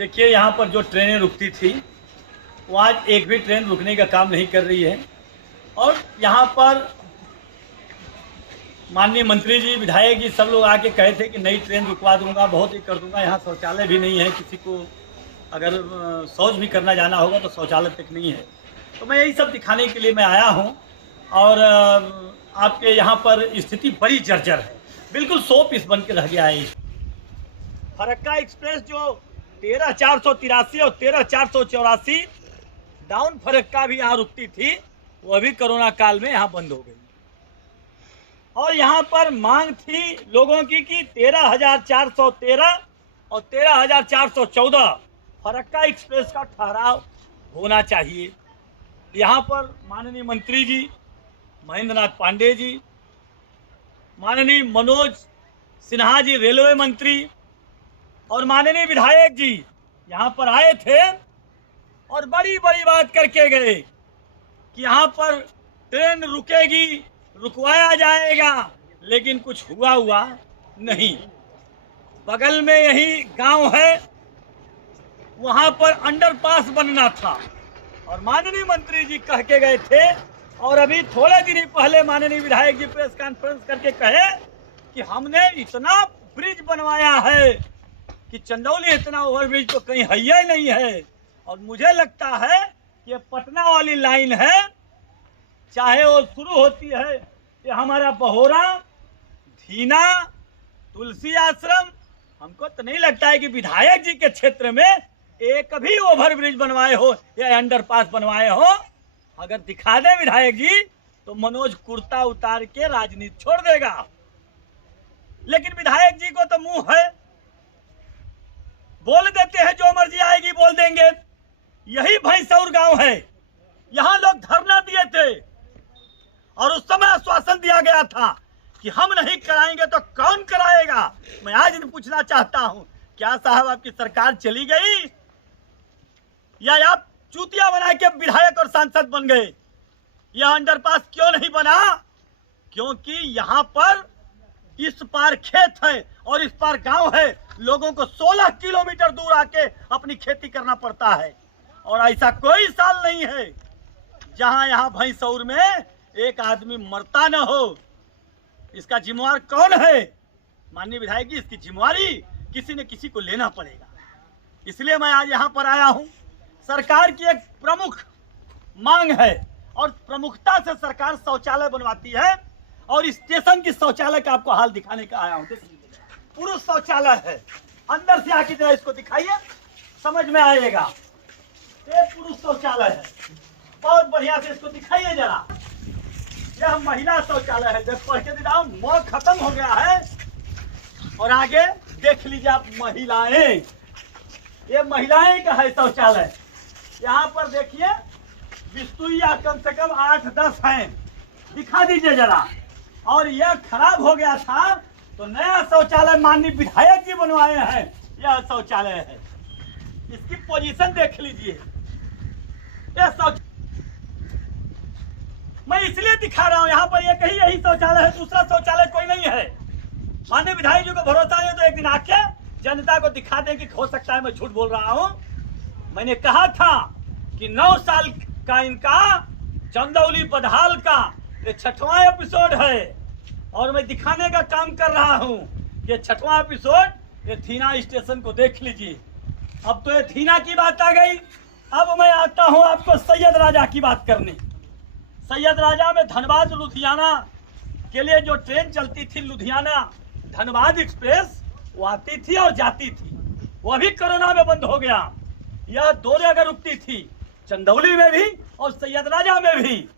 देखिए, यहाँ पर जो ट्रेनें रुकती थी वो आज एक भी ट्रेन रुकने का काम नहीं कर रही है। और यहाँ पर माननीय मंत्री जी, विधायक जी सब लोग आके कहे थे कि नई ट्रेन रुकवा दूंगा, बहुत ही कर दूंगा। यहाँ शौचालय भी नहीं है, किसी को अगर शौच भी करना जाना होगा तो शौचालय तक नहीं है। तो मैं यही सब दिखाने के लिए मैं आया हूँ। और आपके यहाँ पर स्थिति बड़ी जर्जर है, बिल्कुल 100 पीस बन के रह गया है। फरक्का एक्सप्रेस जो 13,483 और 13,484 डाउन फरक्का भी यहाँ रुकती थी, वह भी कोरोना काल में यहाँ बंद हो गई। और यहाँ पर मांग थी लोगों की कि 13,413 और 13,414 फरक्का एक्सप्रेस का ठहराव होना चाहिए। यहाँ पर माननीय मंत्री जी महेंद्र नाथ पांडे जी, माननीय मनोज सिन्हा जी रेलवे मंत्री और माननीय विधायक जी यहाँ पर आए थे और बड़ी बड़ी बात करके गए कि यहाँ पर ट्रेन रुकेगी, रुकवाया जाएगा, लेकिन कुछ हुआ नहीं। बगल में यही गांव है, वहां पर अंडरपास बनना था और माननीय मंत्री जी कह के गए थे। और अभी थोड़े दिन ही पहले माननीय विधायक जी प्रेस कॉन्फ्रेंस करके कहे कि हमने इतना ब्रिज बनवाया है कि चंदौली इतना ओवरब्रिज तो कहीं है ही नहीं है। और मुझे लगता है कि पटना वाली लाइन है, चाहे वो शुरू होती है ये हमारा बहोरा, धीना, तुलसी आश्रम, हमको तो नहीं लगता है कि विधायक जी के क्षेत्र में एक भी ओवरब्रिज बनवाए हो या अंडरपास बनवाए हो। अगर दिखा दे विधायक जी तो मनोज कुर्ता उतार के राजनीति छोड़ देगा। लेकिन विधायक जी को तो मुंह है, बोल देते हैं, जो मर्जी आएगी बोल देंगे। यही भैंसौर गांव है, यहां लोग धरना दिए थे और उस समय आश्वासन दिया गया था कि हम नहीं कराएंगे तो कौन कराएगा। मैं आज पूछना चाहता हूं, क्या साहब आपकी सरकार चली गई या आप चूतिया बना के विधायक और सांसद बन गए? यह अंडरपास क्यों नहीं बना? क्योंकि यहाँ पर इस पार खेत है और इस पार गांव है। लोगों को 16 किलोमीटर दूर आके अपनी खेती करना पड़ता है और ऐसा कोई साल नहीं है जहां यहाँ भैंसौर में एक आदमी मरता न हो। इसका जिम्मेवार कौन है? माननीय विधायक जी, इसकी जिम्मेवारी किसी न किसी को लेना पड़ेगा। इसलिए मैं आज यहाँ पर आया हूँ। सरकार की एक प्रमुख मांग है और प्रमुखता से सरकार शौचालय बनवाती है और स्टेशन की शौचालय का आपको हाल दिखाने का आया हूँ। पुरुष शौचालय है, अंदर से आके जरा इसको दिखाइए, समझ में आएगा। ये पुरुष शौचालय है, बहुत बढ़िया से इसको दिखाइए जरा। यह महिला शौचालय है, देख पढ़ के दिखाओ, मौत खत्म हो गया है। और आगे देख लीजिए आप, महिलाएं, ये महिलाएं का है शौचालय। यहाँ पर देखिए बिस्तुइया कम से कम 8-10 हैं, दिखा दीजिए जरा। और यह खराब हो गया था तो नया शौचालय माननीय विधायक जी बनवाए हैं। यह शौचालय है, इसकी पोजीशन देख लीजिए। यह मैं इसलिए दिखा रहा हूं, यहाँ पर एक ही यही शौचालय है, दूसरा शौचालय कोई नहीं है। माननीय विधायक जी को भरोसा है तो एक दिन आके जनता को दिखा दें कि हो सकता है मैं झूठ बोल रहा हूं। मैंने कहा था कि 9 साल का इनका चंदौली बदहाल का ये 6वां एपिसोड है और मैं दिखाने का काम कर रहा हूं। ये 6वां एपिसोड, ये थीना स्टेशन को देख लीजिए। अब तो ये थीना की बात आ गई। अब मैं आता हूं आपको सैयद राजा की बात करने। सैयद राजा में धनबाद लुधियाना के लिए जो ट्रेन चलती थी, लुधियाना धनबाद एक्सप्रेस, वो आती थी और जाती थी, वो भी कोरोना में बंद हो गया। यह 2 जगह रुकती थी, चंदौली में भी और सैयद राजा में भी।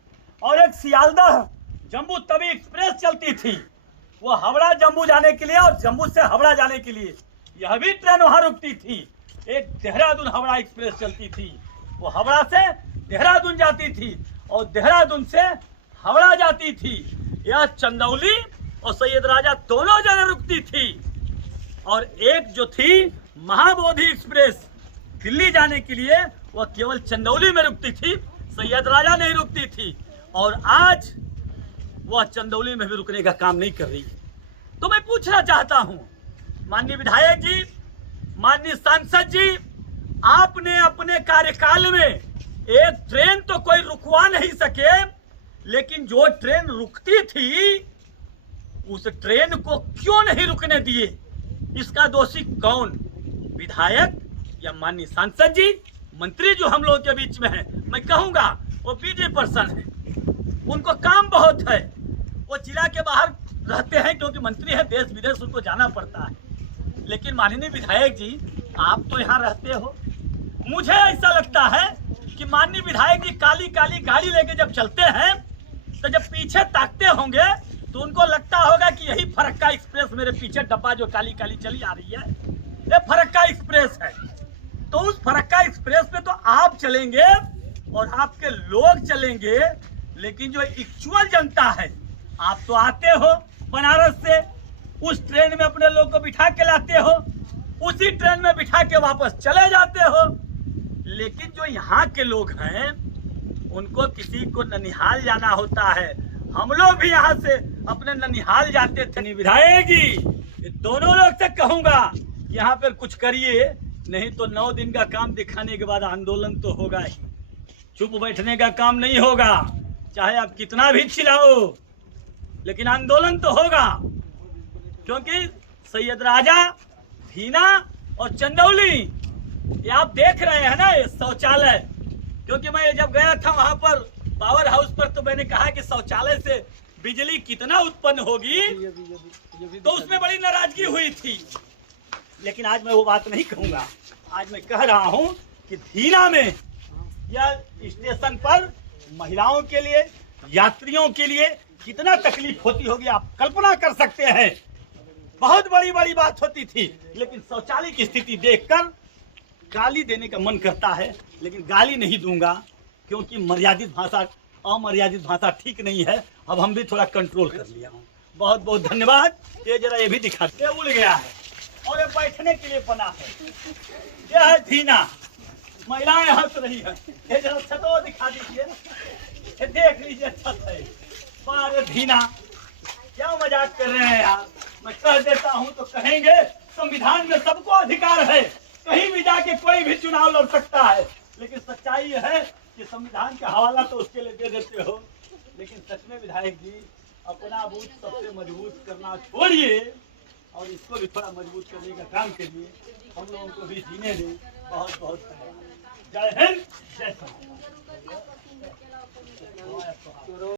और एक सियालदह जम्मू तवी एक्सप्रेस चलती थी, वो हावड़ा जम्मू जाने के लिए और जम्मू से हावड़ा जाने के लिए, यह भी ट्रेन वहां रुकती थी। एक देहरादून हावड़ा एक्सप्रेस चलती थी, वो हावड़ा से देहरादून जाती थी और देहरादून से हावड़ा जाती थी। यह चंदौली और सैयद राजा दोनों जगह रुकती थी। और एक जो थी महाबोधि एक्सप्रेस दिल्ली जाने के लिए, वह केवल चंदौली में रुकती थी, सैयद राजा नहीं रुकती थी। और आज वह चंदौली में भी रुकने का काम नहीं कर रही है। तो मैं पूछना चाहता हूं माननीय विधायक जी, माननीय सांसद जी, आपने अपने कार्यकाल में एक ट्रेन तो कोई रुकवा नहीं सके, लेकिन जो ट्रेन रुकती थी उस ट्रेन को क्यों नहीं रुकने दिए? इसका दोषी कौन? विधायक या माननीय सांसद जी, मंत्री जो हम लोगों के बीच में है? मैं कहूंगा वो बिजी पर्सन है, उनको काम बहुत है, वो जिला के बाहर रहते हैं क्योंकि मंत्री है, देश विदेश उनको जाना पड़ता है। लेकिन माननीय विधायक जी, आप तो यहाँ रहते हो, मुझे ऐसा लगता है कि माननीय विधायक जी काली काली गाड़ी लेके जब चलते हैं तो जब पीछे ताकते होंगे तो उनको लगता होगा कि यही फरक्का एक्सप्रेस मेरे पीछे डब्बा जो काली काली चली आ रही है, ये फरक्का एक्सप्रेस है। तो उस फरक्का एक्सप्रेस पे तो आप चलेंगे और आपके लोग चलेंगे, लेकिन जो एक्चुअल जनता है, आप तो आते हो बनारस से, उस ट्रेन में अपने लोग को बिठा के लाते हो, उसी ट्रेन में बिठा के वापस चले जाते हो। लेकिन जो यहाँ के लोग हैं उनको किसी को ननिहाल जाना होता है, हम लोग भी यहाँ से अपने ननिहाल जाते थे। विधायक जी, ये दोनों लोग से कहूंगा यहाँ पर कुछ करिए, नहीं तो 9 दिन का काम दिखाने के बाद आंदोलन तो होगा ही, चुप बैठने का काम नहीं होगा। चाहे आप कितना भी चिल्लाओ, लेकिन आंदोलन तो होगा, क्योंकि सैयद राजा, भीना और चंदौली, ये आप देख रहे हैं ना, ये शौचालय। क्योंकि मैं जब गया था वहां पर पावर हाउस पर, तो मैंने कहा कि शौचालय से बिजली कितना उत्पन्न होगी, तो उसमें बड़ी नाराजगी हुई थी। लेकिन आज मैं वो बात नहीं कहूंगा, आज मैं कह रहा हूं कि धीना में या स्टेशन पर महिलाओं के लिए, यात्रियों के लिए कितना तकलीफ होती होगी, आप कल्पना कर सकते हैं। बहुत बड़ी बड़ी बात होती थी, लेकिन शौचालय की स्थिति देखकर गाली देने का मन करता है, लेकिन गाली नहीं दूंगा, क्योंकि मर्यादित भाषा, अमर्यादित भाषा ठीक नहीं है। अब हम भी थोड़ा कंट्रोल कर लिया हूँ। बहुत बहुत धन्यवाद। ये जरा ये भी दिखाते, उड़ गया है और ये बैठने के लिए बना है। यह है धीना, महिलाएं हंस रही है। ये जरा छत दिखा दीजिए, ये देख लीजिए छत है। बारे धीना, क्या मजाक कर रहे हैं यार। मैं कह देता हूँ तो कहेंगे संविधान में सबको अधिकार है, कहीं भी जाके कोई भी चुनाव लड़ सकता है, लेकिन सच्चाई है कि संविधान का हवाला तो उसके लिए दे देते हो। लेकिन सच में विधायक जी, अपना बूथ सबसे मजबूत करना छोड़िए और इसको भी थोड़ा मजबूत करने का काम करिए, हम लोगों को भी जीने दें। बहुत बहुत धन्यवाद। जय हिंद, जय